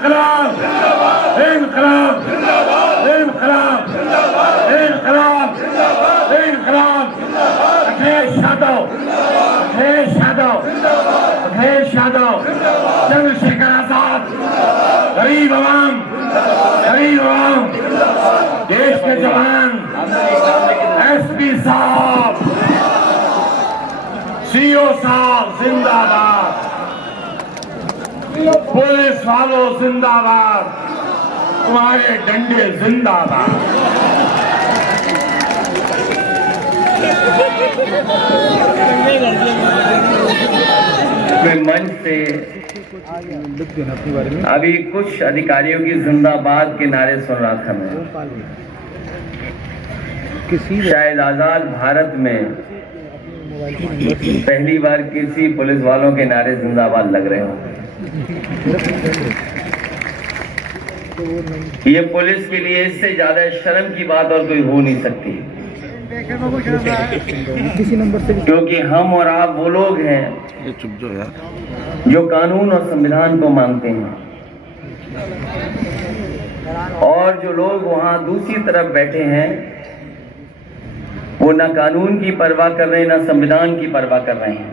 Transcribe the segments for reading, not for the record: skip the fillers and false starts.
इनकलाब इनकलाब इनकलाब इनकलाब इनकलाब। अखिलेश यादव अखिलेश यादव अखिलेश यादव चंद्रशेखर आजाद गरीब आवाम देश के जवान एसपी साहब सीओ साहब जिंदाबाद पुलिस वालों जिंदाबाद तुम्हारे डंडे जिंदाबाद। मैं मंच से अभी कुछ अधिकारियों की जिंदाबाद के नारे सुन रहा था। मैं शायद आजाद भारत में पहली बार किसी पुलिस वालों के नारे जिंदाबाद लग रहे होंगे। ये पुलिस के लिए इससे ज्यादा शर्म की बात और कोई हो नहीं सकती, क्योंकि हम और आप वो लोग हैं जो कानून और संविधान को मानते हैं, और जो लोग वहां दूसरी तरफ बैठे हैं वो ना कानून की परवाह कर रहे हैं ना संविधान की परवाह कर रहे हैं।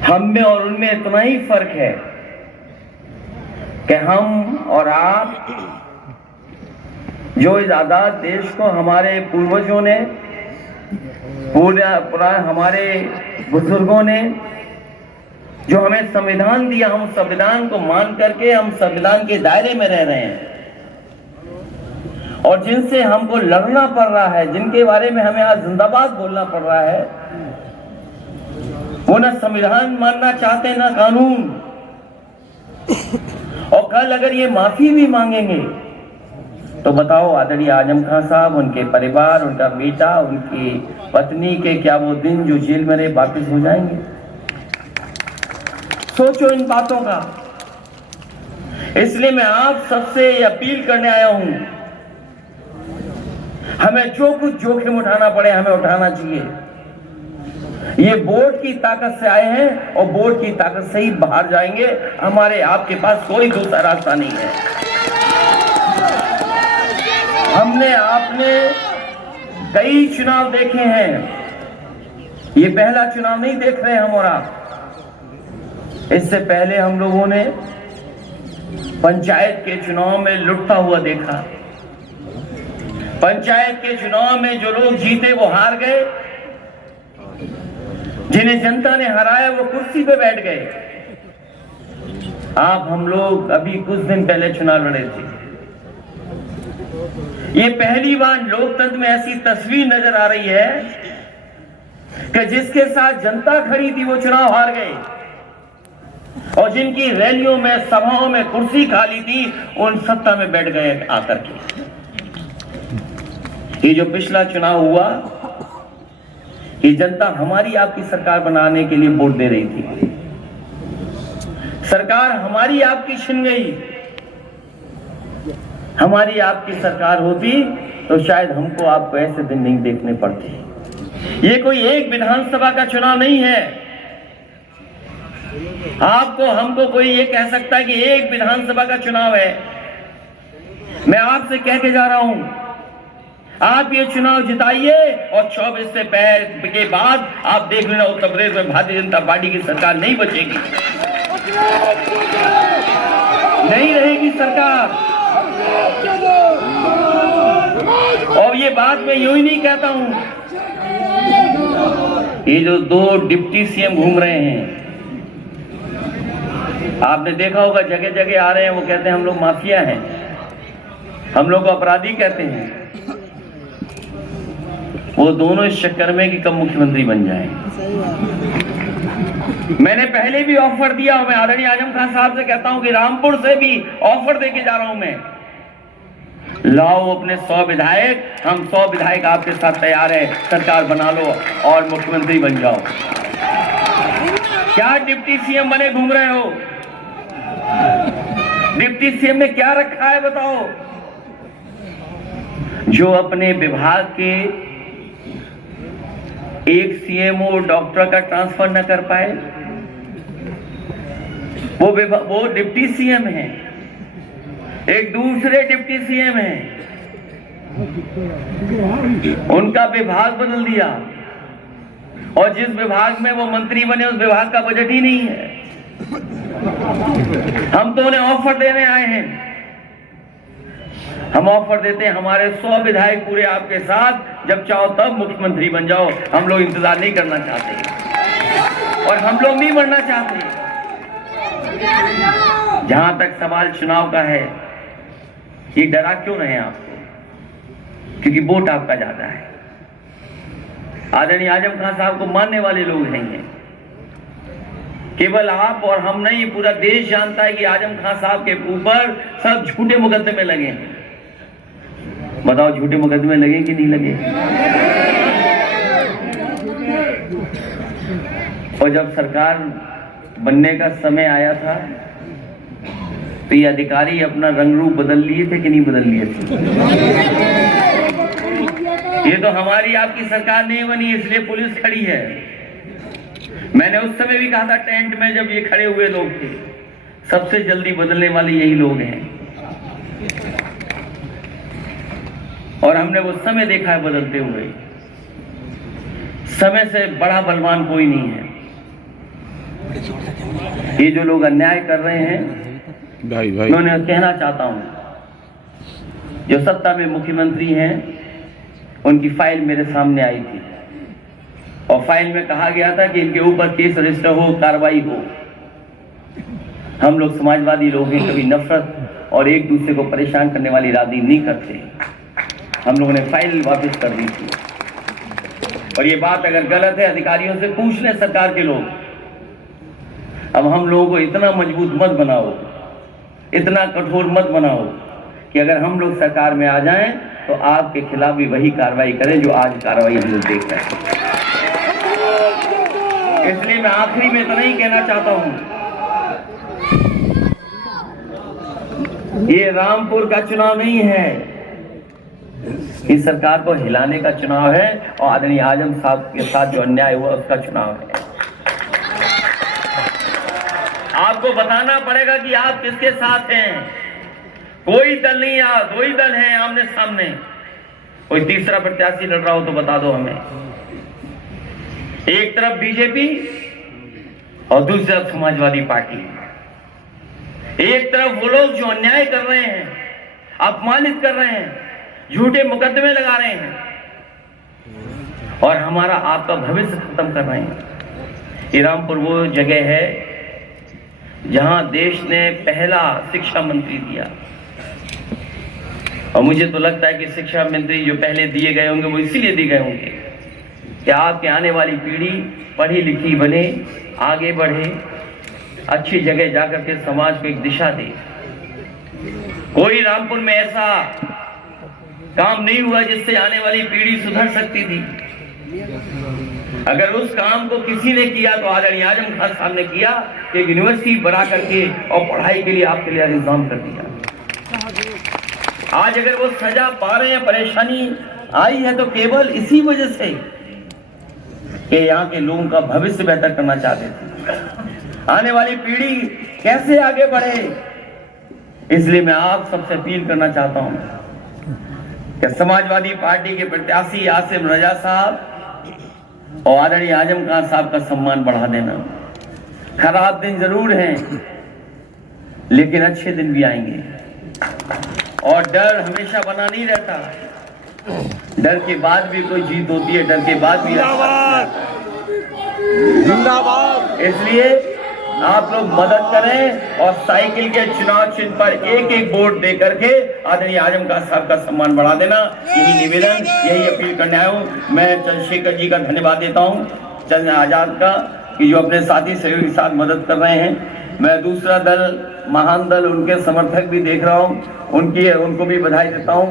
हम में और उनमें इतना ही फर्क है कि हम और आप जो इस आजाद देश को हमारे पूर्वजों ने पूरा हमारे बुजुर्गों ने जो हमें संविधान दिया, हम संविधान को मान करके हम संविधान के दायरे में रह रहे हैं, और जिनसे हमको लड़ना पड़ रहा है, जिनके बारे में हमें आज जिंदाबाद बोलना पड़ रहा है, वो ना संविधान मानना चाहते ना कानून। और कल अगर ये माफी भी मांगेंगे तो बताओ आदरणीय आजम खान साहब, उनके परिवार, उनका बेटा, उनकी पत्नी के क्या वो दिन जो जेल में रहे वापिस हो जाएंगे? सोचो इन बातों का। इसलिए मैं आप सबसे अपील करने आया हूं, हमें जो कुछ जोखिम उठाना पड़े हमें उठाना चाहिए। ये वोट की ताकत से आए हैं और वोट की ताकत से ही बाहर जाएंगे। हमारे आपके पास कोई दूसरा रास्ता नहीं है। हमने आपने कई चुनाव देखे हैं, ये पहला चुनाव नहीं देख रहे हम और आप। इससे पहले हम लोगों ने पंचायत के चुनाव में लुटता हुआ देखा। पंचायत के चुनाव में जो लोग जीते वो हार गए, जिन्हें जनता ने हराया वो कुर्सी पे बैठ गए। हम लोग अभी कुछ दिन पहले चुनाव लड़े थे। ये पहली बार लोकतंत्र में ऐसी तस्वीर नजर आ रही है कि जिसके साथ जनता खड़ी थी वो चुनाव हार गए, और जिनकी रैलियों में सभाओं में कुर्सी खाली थी उन सत्ता में बैठ गए आकर के। ये जो पिछला चुनाव हुआ, ये जनता हमारी आपकी सरकार बनाने के लिए वोट दे रही थी। सरकार हमारी आपकी छिन गई। हमारी आपकी सरकार होती तो शायद हमको आपको ऐसे दिन नहीं देखने पड़ते। ये कोई एक विधानसभा का चुनाव नहीं है। आपको हमको कोई ये कह सकता है कि एक विधानसभा का चुनाव है। मैं आपसे कह के जा रहा हूं, आप ये चुनाव जिताइए और 24 से के बाद आप देख लेना उत्तर प्रदेश में भारतीय जनता पार्टी की सरकार नहीं बचेगी, नहीं रहेगी सरकार। और ये बात मैं यूं ही नहीं कहता हूं। ये जो दो डिप्टी सीएम घूम रहे हैं, आपने देखा होगा जगह जगह आ रहे हैं, वो कहते हैं हम लोग माफिया हैं, हम लोग को अपराधी कहते हैं। वो दोनों इस चक्कर में कि कब मुख्यमंत्री बन जाएं। मैंने पहले भी ऑफर दिया, मैं आदरणीय आजम खान साहब से कहता हूं कि रामपुर से भी ऑफर देके जा रहा हूं मैं, लाओ अपने 100 विधायक, हम 100 विधायक आपके साथ तैयार है, सरकार बना लो और मुख्यमंत्री बन जाओ। क्या डिप्टी सीएम बने घूम रहे हो? डिप्टी सीएम ने क्या रखा है बताओ? जो अपने विभाग के एक सीएमओ डॉक्टर का ट्रांसफर न कर पाए, वो डिप्टी सीएम है, एक दूसरे डिप्टी सीएम है, उनका विभाग बदल दिया और जिस विभाग में वो मंत्री बने उस विभाग का बजट ही नहीं है। हम तो उन्हें ऑफर देने आए हैं, हम ऑफर देते हैं हमारे 100 विधायक पूरे आपके साथ, जब चाहो तब मुख्यमंत्री बन जाओ। हम लोग इंतजार नहीं करना चाहते और हम लोग नहीं बनना चाहते। जहां तक सवाल चुनाव का है, ये डरा क्यों रहे हैं आपको? क्योंकि वोट आपका ज्यादा है। आदरणीय आजम खान साहब को मानने वाले लोग नहीं हैं, केवल आप और हम नहीं, पूरा देश जानता है कि आजम खान साहब के ऊपर सब झूठे मुकदमे लगे हैं। बताओ, झूठे मुकदमे लगे कि नहीं लगे? और जब सरकार बनने का समय आया था तो ये अधिकारी अपना रंग रूप बदल लिए थे कि नहीं बदल लिए थे? ये तो हमारी आपकी सरकार नहीं बनी, इसलिए पुलिस खड़ी है। मैंने उस समय भी कहा था टेंट में, जब ये खड़े हुए लोग थे, सबसे जल्दी बदलने वाले यही लोग हैं। और हमने वो समय देखा है बदलते हुए। समय से बड़ा बलवान कोई नहीं है। ये जो लोग अन्याय कर रहे हैं, मैं उन्हें कहना चाहता हूं, जो सत्ता में मुख्यमंत्री हैं, उनकी फाइल मेरे सामने आई थी और फाइल में कहा गया था कि इनके ऊपर केस रजिस्टर हो, कार्रवाई हो। हम लोग समाजवादी लोग हैं, कभी नफरत और एक दूसरे को परेशान करने वाली राजनीति नहीं करते। हम लोगों ने फाइल वापस कर दी थी। और ये बात अगर गलत है, अधिकारियों से पूछ लें सरकार के लोग। अब हम लोगों को इतना मजबूत मत बनाओ, इतना कठोर मत बनाओ कि अगर हम लोग सरकार में आ जाएं तो आपके खिलाफ भी वही कार्रवाई करें जो आज कार्रवाई हम लोग देख रहे हैं। इसलिए मैं आखिरी में इतना ही कहना चाहता हूं, ये रामपुर का चुनाव नहीं है, इस सरकार को हिलाने का चुनाव है और आदरणीय आजम साहब के साथ जो अन्याय हुआ उसका चुनाव है। आपको बताना पड़ेगा कि आप किसके साथ हैं। कोई दल नहीं, दो ही दल हैं आमने सामने। कोई तीसरा प्रत्याशी लड़ रहा हो तो बता दो हमें। एक तरफ बीजेपी और दूसरी तरफ समाजवादी पार्टी। एक तरफ वो लोग जो अन्याय कर रहे हैं, अपमानित कर रहे हैं, झूठे मुकदमे लगा रहे हैं और हमारा आपका भविष्य खत्म कर रहे हैं। ये रामपुर वो जगह है जहां देश ने पहला शिक्षा मंत्री दिया और मुझे तो लगता है कि शिक्षा मंत्री जो पहले दिए गए होंगे वो इसीलिए दिए गए होंगे कि आपके आने वाली पीढ़ी पढ़ी लिखी बने, आगे बढ़े, अच्छी जगह जाकर के समाज को एक दिशा दे। कोई रामपुर में ऐसा काम नहीं हुआ जिससे आने वाली पीढ़ी सुधर सकती थी। अगर उस काम को किसी ने किया तो आदरणीय आजम खान साहब ने किया, एक यूनिवर्सिटी बना करके और पढ़ाई के लिए आपके लिए इंतजाम कर दिया। आज अगर वो सजा पा रहे हैं, परेशानी आई है, तो केवल इसी वजह से कि यहाँ के लोगों का भविष्य बेहतर करना चाहते थे। आने वाली पीढ़ी कैसे आगे बढ़े, इसलिए मैं आप सबसे अपील करना चाहता हूं कि समाजवादी पार्टी के प्रत्याशी आसिम रजा साहब और आदरणीय आजम खान साहब का सम्मान बढ़ा देना। खराब दिन जरूर हैं, लेकिन अच्छे दिन भी आएंगे और डर हमेशा बना नहीं रहता। डर के बाद भी कोई जीत होती है, डर के बाद भी जिंदाबाद। इसलिए आप लोग मदद करें और साइकिल के चुनाव चिन्ह पर एक एक वोट दे करके आदरणीय आजम खान साहब का सम्मान बढ़ा देना। यही निवेदन, यही अपील करने आया हूं। मैं चंद्रशेखर जी का धन्यवाद देता हूं, चंद्र आजाद का, कि जो अपने साथी सहयोगी के साथ मदद कर रहे हैं। मैं दूसरा दल, महान दल, उनके समर्थक भी देख रहा हूं, उनको भी बधाई देता हूं।